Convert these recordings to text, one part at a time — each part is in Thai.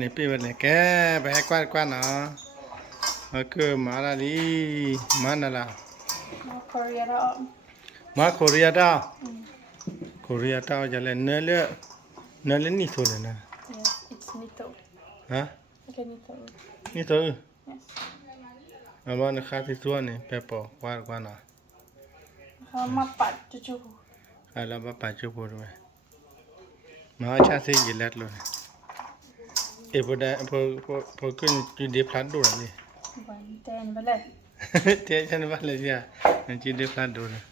นี่ปีวันนี้แกไปให้กวาดเนาะมาคือมาละดิมานั่นละ Korea đó. มาโคเรียดาว Mm. โคเรียดาวจะเล่นเนื้อเล่นนี่ตัวเลยนะ Yes, it's Nito. ฮะ Okay, Nito. นี่ตัว Yes. เอาว่านะคะที่ตัวนี่ไปปอกกวาดเนาะ Mapat cucu. แล้วมาปัจจุบันด้วยมาชาติยินเล็ดเลยพอได้พอขึ้นจุดเดือดพลัดดูเลย Bukan ten balik. เจ๊ฉันว่าเลยจ้ะนั่นจุดเดือดพลัดดูเลย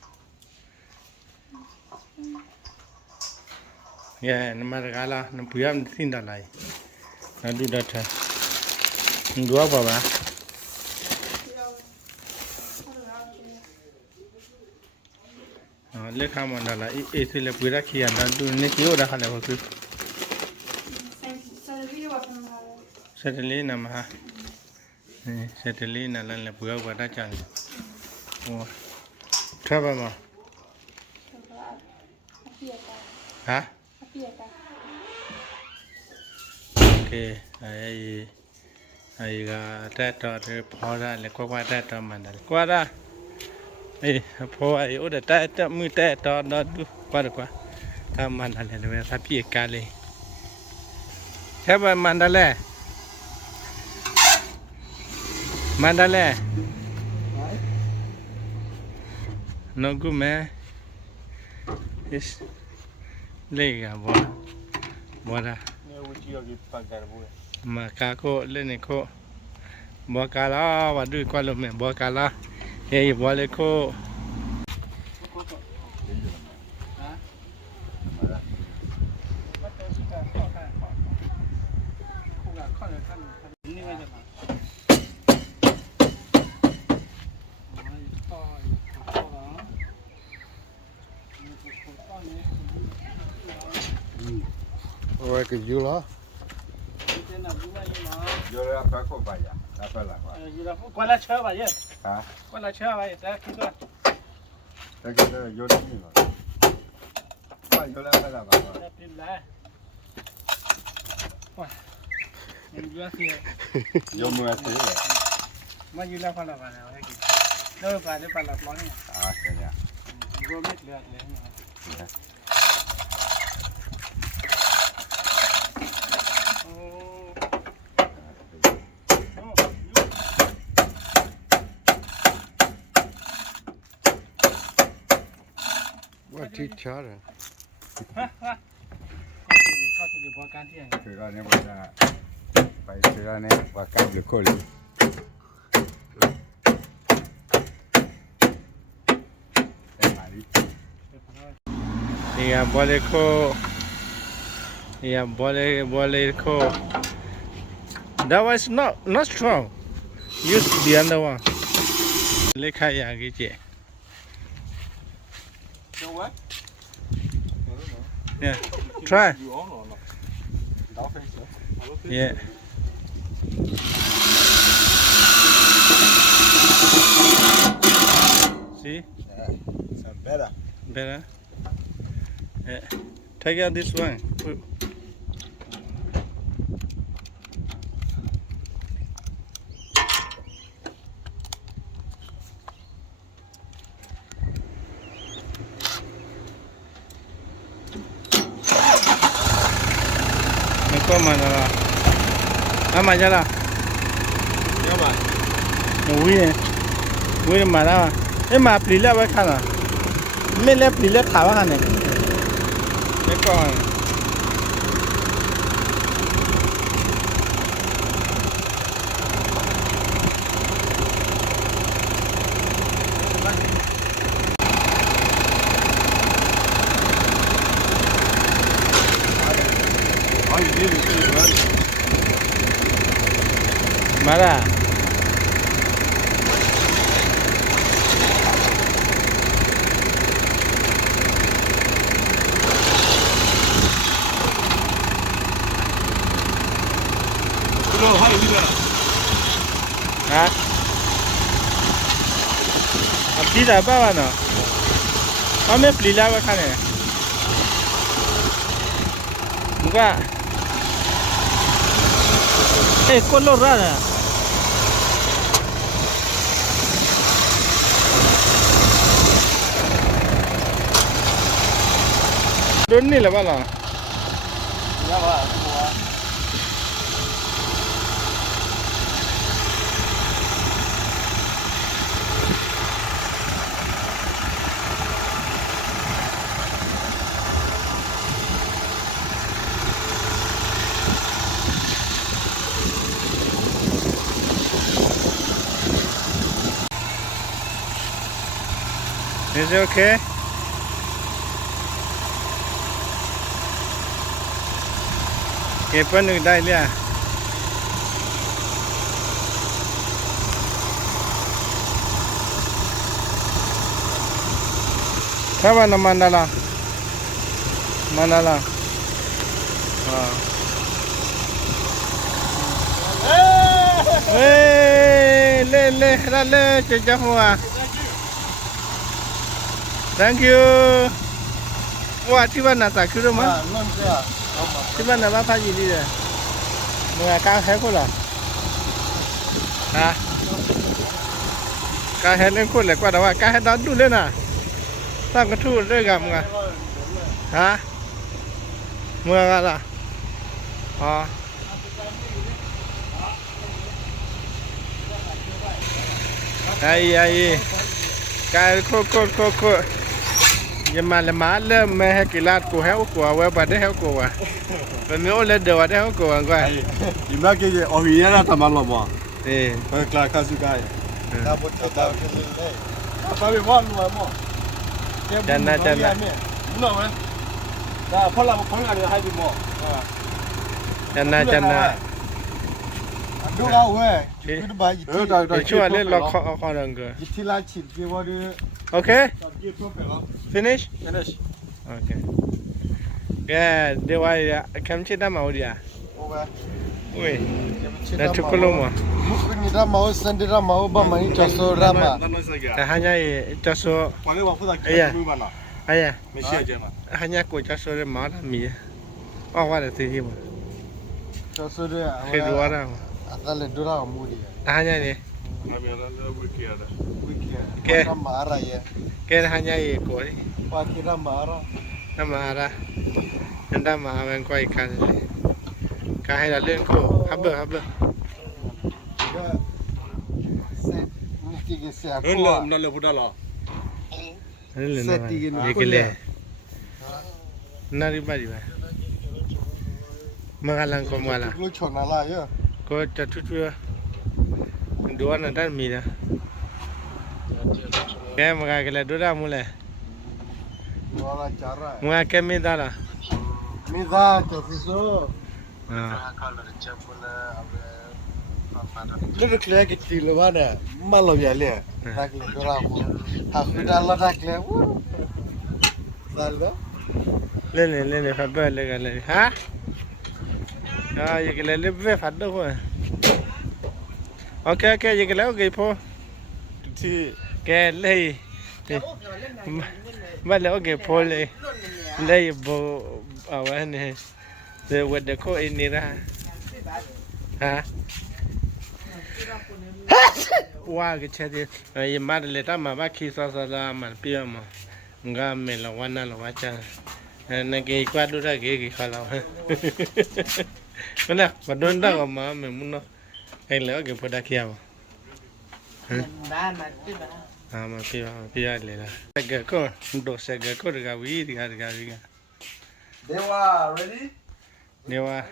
นั่นมาจากอะไรนั่นพยายามสิ้นดาลัยนั่นดูดัดเถอะดูว่าป่ะเลือกข้ามันดาลัยสิเลยพูดรักขี้อันนั้นดูนี่คิวรักอะไรวะคือ เซตลีนะมาเซตลีนะลันเลยพูดว่าได้จังโอ้ทราบมั้ย ฮะ Apa โอเคไอ้ก็แต่ต่อที่พอได้เลยก็ว่าแต่ต่อมันได้กว่าได้พอไอ้โอ้แต่มือแต่ต่อดูกว่าทำมันได้เลยถ้าพี่กาเลยใช่ป่ะมันได้เลยน้องกูแม่เล่กะบ่ได้มาคาโคเล่นโคบ่กาลาว่าดูกว่าลมบ่กาลาบ่เลยโคOuais, que Dieu là. Yo le apago vaya, la pela. Qua là chơi vậy? Hả? Qua là chơi vậy? Ra kia thôi. Thế cái đó yo đi mà. Qua yo la pela mà. Ra tìm lại. Mình vừa thì Yo mua thế. mà vừa là phải là vào nào đấy kì. Đâu phải là món này. À, thế nhá. Vừa biết lượt lấy mà. Ouais, tu char. Từ ra này mà phải từ ra này và cam được khô đi. Yeah, bole ko. That was not strong. Use the other one. Lekha ya gi che. So what? Yeah. Try. You on or not? Đó phải sửa. Yeah. See? Yeah. Sound better. Better. Yeah. Take out this one. Kau mana lah? Apa aja lah? Yo mà. Wui mana? Mà beli lah apa lah? Mele beli lah tháo kan ni? Cái con. Hỏi gì đi nữa. Mana? Hello, hỏi gì nữa. Hả? Beli dah apa mana? Kami beli lah apa kan ni? Buka. Eh, colorada. Don't need a bala. ရပါဟိုက Is it okay? Okay, pun được đây nha. Apa nama mandala? Mandala. Hey, le, cecah semua. Thank you. Wah, di mana tak kira mah? လွန်ပြဟုတ်ပါ Di mana bapak jadi dia? Mengakak saya pula. Hah? Kah hen kau le, kau dah wah kah hen dah dulu le na. Tak ketu le gam ngah. Hah? Mengakak lah. Oh. Ai. Cái cô nhưng mà là má lên mẹ hay kỳ lạt của héo của quay bà đấy héo của à rồi nếu lên đầu đấy héo của quay ဒီမှာကြီးအော်ဟီရတာတမလို့မ ê ဘယ်ကလာခါစုကိုင်း ဒါဘတ်တာတယ်လေ ဘာပဲမောလူမော chân na နော်မဒါဖလာမခွန်ရတယ်ဟိုက်ဒီမော chân na ဒူကဝဲဒီဘာကြီး để chua lên lọc kho đường cơ ဒီတီလာချစ်ဒီဝါဒီ okay ပြေတော့ပဲလား finish finish okay yeah để quay kem chết đam màu đi à ဟိုပဲ ui đã chụp cái lông mà မုခနီရာမောစန်ဒီရာမောဘာမနီချဆိုရာမာ နော်စကား ta hanya cho số ဘာလဲဘာဖုဒကဲဘူးမလား ai à မရှိကြမှာ hanya của cho số để máu là mì qua để gì mà ချဆိုရ khi đua ra အတလည်းဒူရာမူဒီ ta hanya ni အမေရောဝီကီရတာ ဝိကေရာမာရာယေ cái hanya gì của đi ပါကီရာမာရာ Namara Nanda men quay kan ka hay là lên cổ hấp bơ ကစက်မတီကဆာ ဟဲ့ ကို နော်လေဘုဒလာ lên Seti gini. ये के ले nari bari ba magalang ko mala လူချောနာလာယေ ko chatu chu dua na dan mi da ke maga ke le dura mu le ဝါလာချာရာ mu ke mi da la မိသားချစီဆို ah ခါလာချက်ပလာအဘလေကလေကတီလဝနာမလောရလေဒါကလေဒရာမဟာခဒါလာဒါကလေဝဒါလ lên fa ba le ga le ha ah ye ke le ve fa do ko okay ye ke le okay po တီ cái lấy mà lấy cái phô lấy bộ ở đây này rồi quật được cô in ra hả qua cái xe đi rồi mà lấy ta mà bác khi sao ra mà bia mà nga mình là quan là quá cha này cái qua đôi ra cái khó lâu cái nào mà đôi đó mà mình muốn nó hay lấy cái phô đa kia mà mà pia le la sega ko do sega ko ga wi ga Dewa ready dewa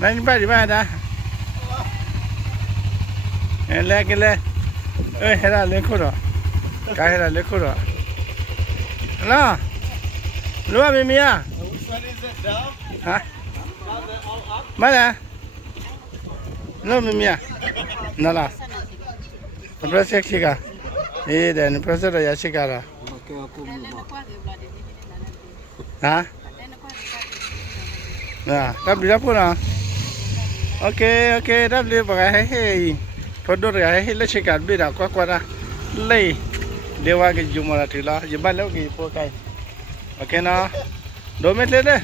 Nani ba da le cái le ơi hay là lên khô rồi cái hay là lên khô rồi nó lúa mì à hả mấy nè lúa mì à nó là proses chica ini dan proses ya chica lah hả รับดีรับพูดนะโอเครับดีบอกให้พอดูอะไรให้เล่นชิกันบีดากว่านะเล่เดี๋ยวว่าก็จุ่มอะไรทีละจะบ้านแล้วกี่พวกใครโอเคนะโดนเม็ดเลยเด้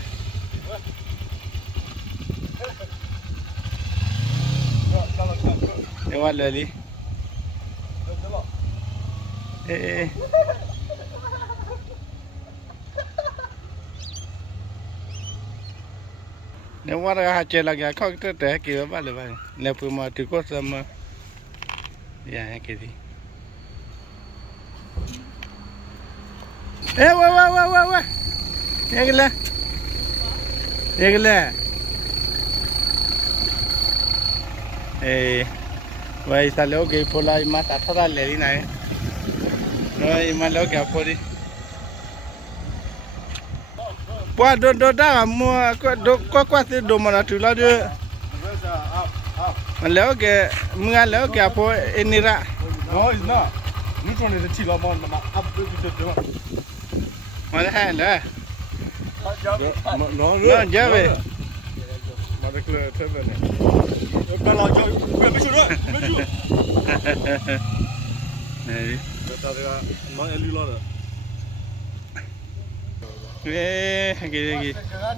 เดี๋ยวว่าเลยดิเอ๊ะเดี๋ยวว่าเราหาเจอแล้วแกเขาก็แต่เกี่ยวบ้านเลยบ้านแล้วพอมาถึงก็สมัยอย่างนี้กี่ทีเอ๊ะว้ายังไงล่ะไว้สักแล้วกี่พอลายมาตัดเท่าไรเลยนี่ไหนมาแล้วแกพอดีว่าโดนด่ามัวก็สิโดนมันถือแล้วด้วยมันแล้วแกมึงแล้วแกพอเอ็นนี่ละ No, it's not. Which one is the chill amount? I'm up to the มาได้เลย No, นั่นเยอะเลย มาได้เกลือเท่านั้นเนี่ยก็เราจะไม่ช่วยด้วยไม่ช่วย นี่ แต่ตอนนี้น้องเอลิลล์เลย กี่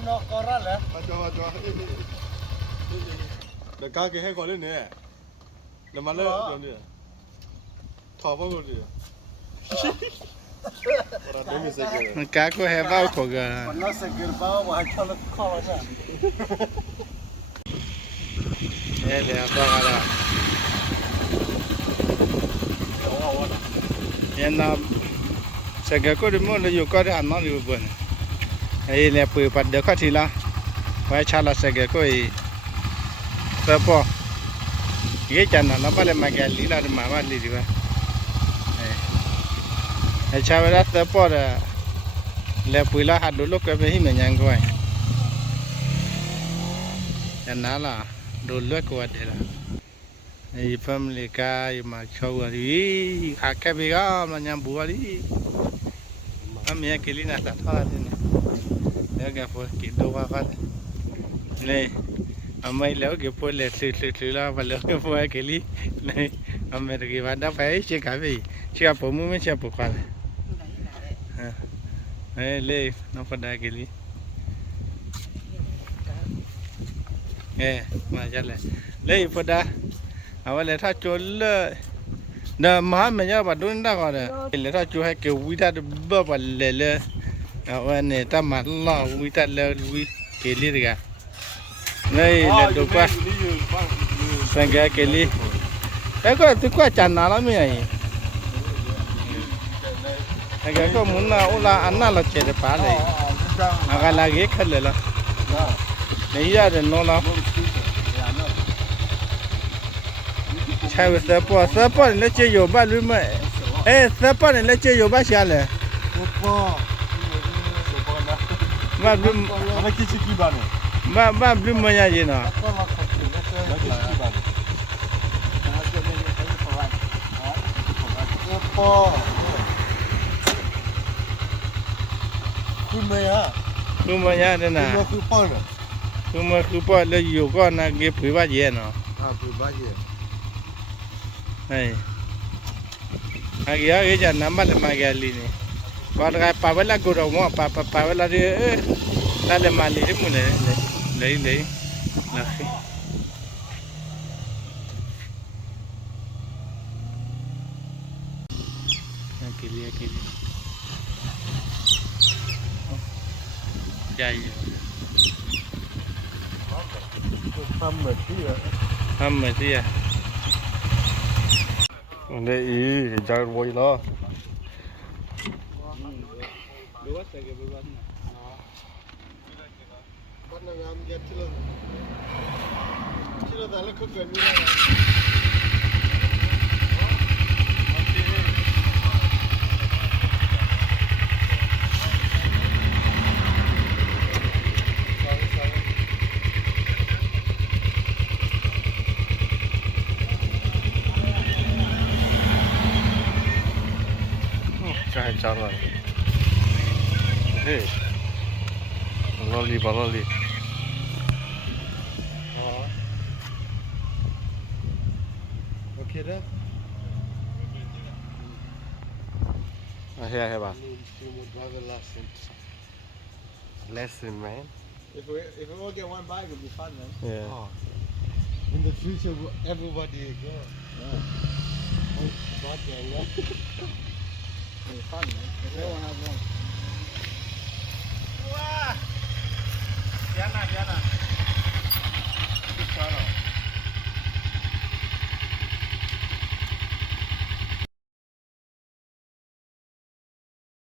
นอกกอร์เลยมาจ่อเดี๋ยวก้าเกให้ก่อนเลยเนี่ยเดี๋ยวมาเลยเดี๋ยวนี้ถอดพวกกูดิเราไม่มีเซ็กเลย มันกาก็ให้บ้าขอกัน มันน่าเซ็กเบ้าว่าชอบเล็กข้าวใช่เดี๋ยวบ้ากันละยันน่ะเสกก็ดิมันอยู่ก็ได้อันนั้นอยู่บนไอ้เนี่ยปุ๋ยปัดเดี๋ยวก็ทีละไว้ชาละเสกก็อีเสพอยี่จันน่ะนับไปเลยมาแกลีลาดิมาบ้านลีดีกว่าไอ้ชาวบ้านเสพอแล้วปุ๋ยละหัดดูลูกก็ไปหิมยังก็ไอ้ยันน่ะล่ะดูลูกก็ว่าเดี๋ยวไอ้ฟาร์มเล็กไอ้มาชาวดิข้าแค่ไปก็มันยังบัวดิอามีอะไรลีน่าสัตว์อะไรเนี่ยเดี๋ยวแกพูดกินดูว่ากันเลยอาไม่แล้วแกพูดเลยสื่อแล้วมาแล้วแกพูดไอ้กิลีเลยอาไม่ตะกี้วันนั้นไปเชื่อกันไปเชื่อผมไม่เชื่อผมกันเลยน้องคนได้กิลีมาจัดเลยพอได้เอาไว้เลยถ้าโจรเลยเดี๋ยวมาไม่ยากมาดูนั่นก็ได้เลยถ้าโจรให้เกี่ยววิธีแบบว่าเลยเอาไว้เนี่ยถ้ามาล่อวิธีเลยวิเกลีดีกันนี่เลยดูว่าสังเกตเกลีแต่ก็ตัวก็จันนาละไม่ไงสังเกตก็มุนน่ะอุลาอันน่ะละเจ็ดปาเลยอากาลาเกขัดเลยละนี่ยาเดินโน่ละใช่เสือปอเนี่ยเจียวบ้านหรือไม่เสือปอเนี่ยเจียวบ้านเชียเลยบ้านบลู มันคิดชิคกี้พายเนี่ย บ้านบลูมันยังไงนะคุณเมีย บลูมันยังไงนะ คือป้อนอ่ะ คือปอแล้วอยู่ก็นะเก็บผืนบ้านเย็นเนาะ คือบ้านเย็นไอ้อาเกจะน้ำมันมาแกลีนี่ว่าแต่ปาเวลากูเราหม้อปาเวลาที่นั่นเลยมาลีที่มุนเลยนะกิลีใหญ่ทำเหมือนที่อ่ะ ทำเหมือนที่อ่ะเนี่ยอีจานวอยล้อดูว่าเสกไปบ้านน่ะบ้านงามเย็ดที่เราแต่ละคือเกิดมีอะไรใช่จานอะไรเฮ้ยลอลี there. I hear about. Driver lesson, man. If we all get one bike, it'll be fun, man. Yeah. Oh. In the future, everybody go. Yeah. God, yeah. It'll be fun, man. If everyone has one. Wow. Diana.